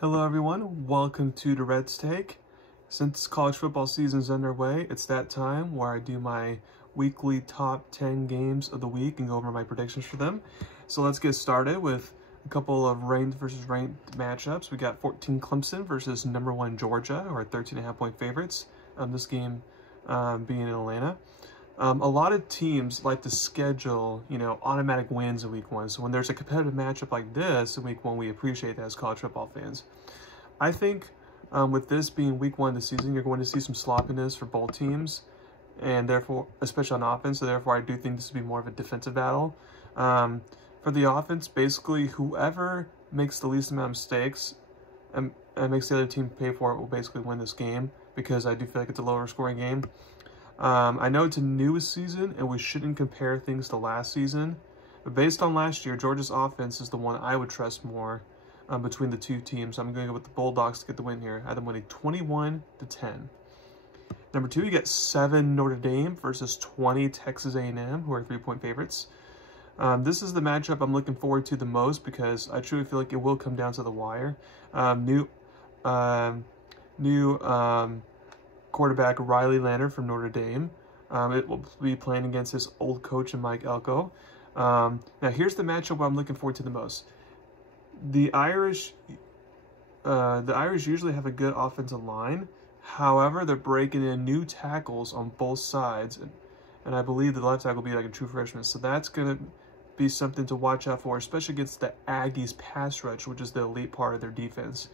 Hello everyone, welcome to Durrett's Take. Since college football season is underway, it's that time where I do my weekly top 10 games of the week and go over my predictions for them. So let's get started with a couple of ranked versus ranked matchups. We got 14 Clemson versus number 1 Georgia, who are 13.5 point favorites. This game being in Atlanta. A lot of teams like to schedule, automatic wins in week 1. So when there's a competitive matchup like this in week 1, we appreciate that as college football fans. I think with this being week 1 of the season, you're going to see some sloppiness for both teams, and therefore, especially on offense. So therefore, I do think this will be more of a defensive battle. For the offense, basically, whoever makes the least amount of mistakes and makes the other team pay for it will basically win this game, because I do feel like it's a lower scoring game. I know it's a new season and we shouldn't compare things to last season, but based on last year, Georgia's offense is the one I would trust more between the two teams. I'm going to go with the Bulldogs to get the win here. I have them winning 21-10. Number 2, you get 7 Notre Dame versus 20 Texas A&M, who are 3-point favorites. This is the matchup I'm looking forward to the most because I truly feel like it will come down to the wire. New quarterback Riley Leonard from Notre Dame. It will be playing against his old coach in Mike Elko. Now here's the matchup I'm looking forward to the most. The Irish usually have a good offensive line. However, they're breaking in new tackles on both sides, and I believe the left tackle will be like a true freshman. So that's going to be something to watch out for, especially against the Aggies pass rush, which is the elite part of their defense.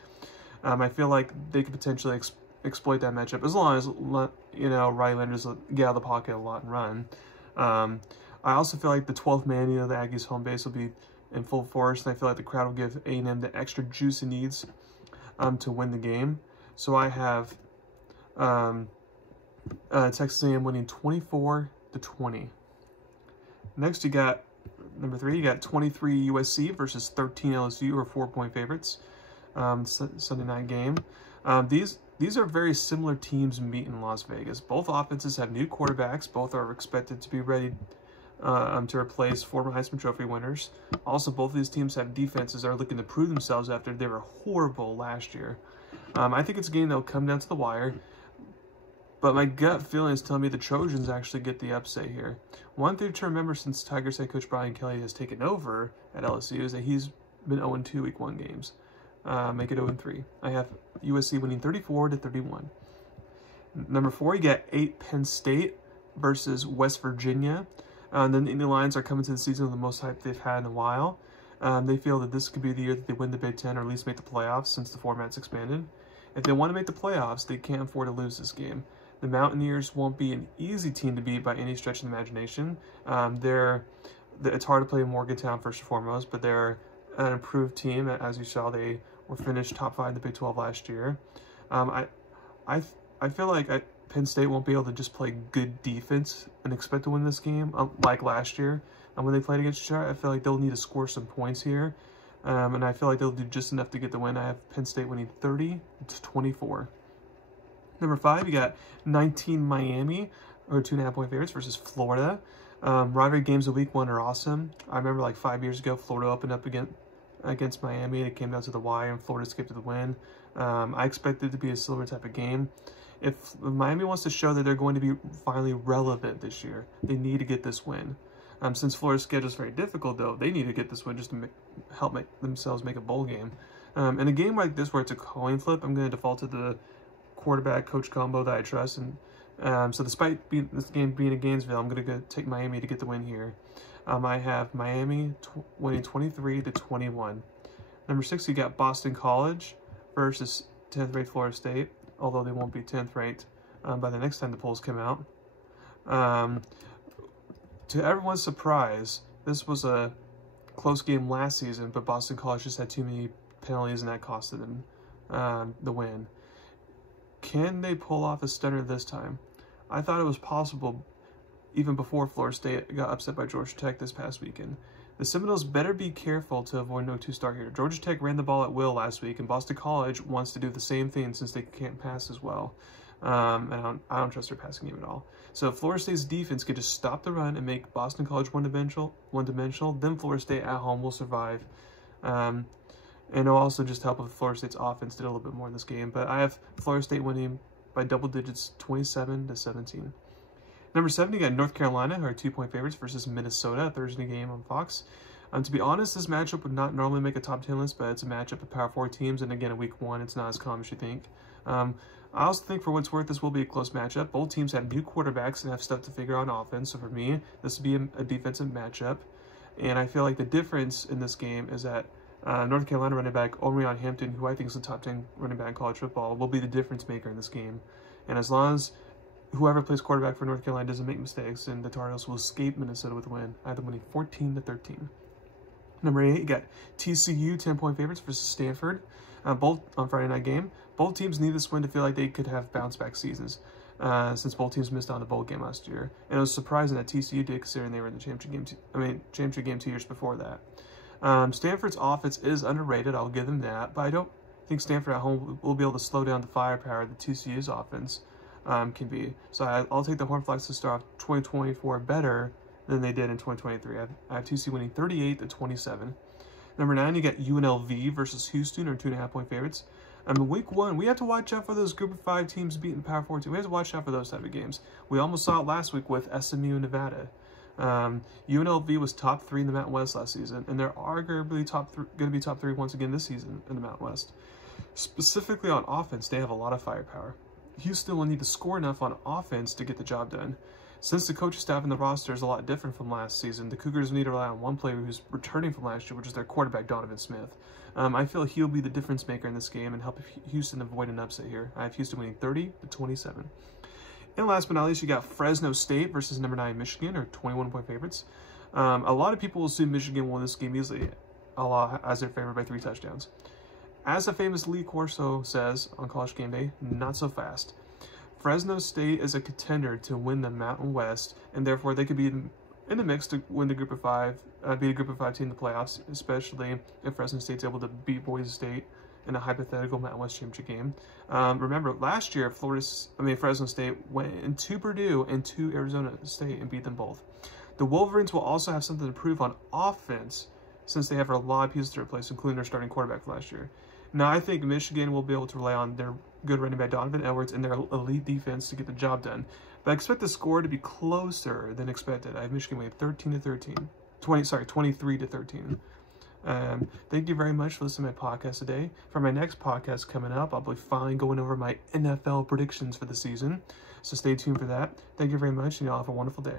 I feel like they could potentially exploit that matchup as long as Riley Leonard just get out of the pocket a lot and run. I also feel like the 12th man, the Aggies home base will be in full force, and I feel like the crowd will give A&M the extra juice it needs to win the game. So I have Texas A&M winning 24-20. Next, you got number 3. You got 23 USC versus 13 LSU, who are 4-point favorites. Sunday night game. These are very similar teams meet in Las Vegas. Both offenses have new quarterbacks. Both are expected to be ready to replace former Heisman Trophy winners. Also, both of these teams have defenses that are looking to prove themselves after they were horrible last year. I think it's a game that will come down to the wire, but my gut feeling is telling me the Trojans actually get the upset here. One thing to remember since Tigers head coach Brian Kelly has taken over at LSU is that he's been 0-2 week 1 games. Make it 0-3. I have USC winning 34-31. Number 4, you got 8 Penn State versus West Virginia. The Indian Lions are coming to the season with the most hype they've had in a while. They feel that this could be the year that they win the Big Ten or at least make the playoffs since the format's expanded. If they want to make the playoffs, they can't afford to lose this game. The Mountaineers won't be an easy team to beat by any stretch of the imagination. It's hard to play Morgantown first and foremost, but they're an improved team. As you saw, they were finished top 5 in the Big 12 last year. I feel like Penn State won't be able to just play good defense and expect to win this game like last year. When they played against each other, I feel like they'll need to score some points here. And I feel like they'll do just enough to get the win. I have Penn State winning 30-24. Number 5, you got 19 Miami, or 2.5 point favorites, versus Florida. Rivalry games of week 1 are awesome. I remember like 5 years ago, Florida opened up against Miami, and it came down to the wire, and Florida skipped to the win. I expect it to be a similar type of game. If Miami wants to show that they're going to be finally relevant this year, they need to get this win. Since Florida's schedule is very difficult, though, they need to get this win just to help themselves make a bowl game. In a game like this where it's a coin flip, I'm going to default to the quarterback-coach combo that I trust. And so despite this game being in Gainesville, I'm going to take Miami to get the win here. I have Miami winning 23-21. Number 6, you got Boston College versus 10th ranked Florida State, although they won't be 10th ranked by the next time the polls come out. To everyone's surprise, this was a close game last season, but Boston College just had too many penalties, and that costed them the win. Can they pull off a stunner this time? I thought it was possible even before Florida State got upset by Georgia Tech this past weekend. The Seminoles better be careful to avoid no two-star here. Georgia Tech ran the ball at will last week, and Boston College wants to do the same thing since they can't pass as well. And I don't trust their passing game at all. So if Florida State's defense could just stop the run and make Boston College one-dimensional, then Florida State at home will survive. And it'll also just help if Florida State's offense did a little bit more in this game. But I have Florida State winning by double digits, 27-17. Number 7, you got North Carolina, who are 2-point favorites, versus Minnesota, Thursday game on Fox. To be honest, this matchup would not normally make a top 10 list, but it's a matchup of Power 4 teams, and again, in week 1, it's not as common as you think. I also think, for what's worth, this will be a close matchup. Both teams have new quarterbacks and have stuff to figure out on offense, so for me, this would be a defensive matchup. And I feel like the difference in this game is that North Carolina running back Omarion Hampton, who I think is the top 10 running back in college football, will be the difference maker in this game. And as long as whoever plays quarterback for North Carolina doesn't make mistakes, then the Tar Heels will escape Minnesota with a win. I have them winning 14-13. Number 8, you got TCU, 10-point favorites versus Stanford, both on Friday night game. Both teams need this win to feel like they could have bounce-back seasons, since both teams missed out on the bowl game last year. And it was surprising that TCU did, considering they were in the championship game 2 years before that. Stanford's offense is underrated, I'll give them that, but I don't think Stanford at home will be able to slow down the firepower that TCU's offense can be. So I'll take the Horned Frogs to start off 2024 better than they did in 2023. I have TCU winning 38-27. Number 9, you got UNLV versus Houston, or 2.5-point favorites. In week 1, we have to watch out for those Group of 5 teams beating Power 4 teams. We have to watch out for those type of games. We almost saw it last week with SMU and Nevada. UNLV was top 3 in the Mountain West last season, and they're arguably going to be top 3 once again this season in the Mountain West. Specifically on offense, they have a lot of firepower. Houston will need to score enough on offense to get the job done. Since the coaching staff and the roster is a lot different from last season, the Cougars need to rely on one player who's returning from last year, which is their quarterback, Donovan Smith. I feel he'll be the difference maker in this game and help Houston avoid an upset here. I have Houston winning 30-27. And last but not least, you got Fresno State versus number 9 Michigan, or 21-point favorites. A lot of people assume Michigan won this game easily, as they're favored by 3 touchdowns. As the famous Lee Corso says on College Game Day, not so fast. Fresno State is a contender to win the Mountain West, and therefore they could be in the mix to win the Group of 5, be a Group of 5 team in the playoffs, especially if Fresno State's able to beat Boise State in a hypothetical Mountain West championship game. Remember, last year, Fresno State went into Purdue and to Arizona State and beat them both. The Wolverines will also have something to prove on offense, since they have a lot of pieces to replace, including their starting quarterback from last year. Now, I think Michigan will be able to rely on their good running back Donovan Edwards and their elite defense to get the job done. But I expect the score to be closer than expected. I have Michigan winning 23-13. Thank you very much for listening to my podcast today. For my next podcast coming up, I'll be finally going over my NFL predictions for the season. So stay tuned for that. Thank you very much, and y'all have a wonderful day.